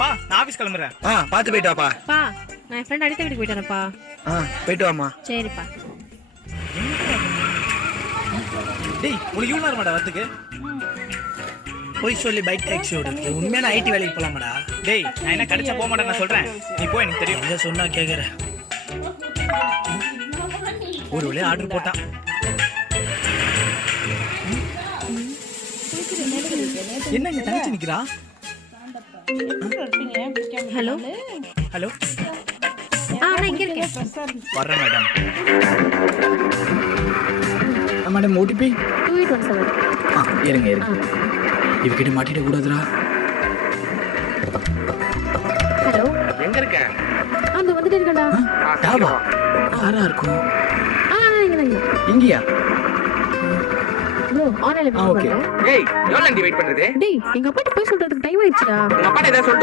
பா நான் ஆபீஸ் கிளம்புறேன். பாத்து போயிட்டு வாப்பா. பா நான் என் ஃப்ரெண்ட் அடித்த வீட்டுக்கு போயிட்டேன்ப்பா. போயிட்டு வாமா. சரிப்பா. டேய் உனக்கு இவ்வளவு நேரமாடா வரதுக்கு? போய் சொல்லி பைக் டாக்ஸி ஓடுறது உண்மையான ஐடி வேலைக்கு போலாமாடா? டேய் நான் என்ன கடிச்சா போக மாட்டேன்னு நான் சொல்றேன். நீ போய் எனக்கு தெரியும். எங்க சொன்னா கேக்குற. ஒரு வழியா ஆர்டர் போட்டான். என்ன இங்க தனிச்சு நிக்கிறா? ஹலோ ஹலோ நான் இங்க இருக்கேன். வரேன் மேடம். Madam OTP 2817. இருங்க இவகிட்ட மாட்டிட கூடாதுடா. ஹலோ எங்க இருக்க? அந்த வந்துட்டு இருக்கடா. டாபா யாரா இருக்கும்? இங்க இங்கயா? ப்ரோ ஆன்லைன்ல ஓகே. ஏய் எவ்வளவு நேரம் வெயிட் பண்றது? டேய் எங்க அப்பாட்ட போய் சொல்றதுக்கு டைம் ஆயிடுச்சுடா. உங்க அப்பா ஏதாவது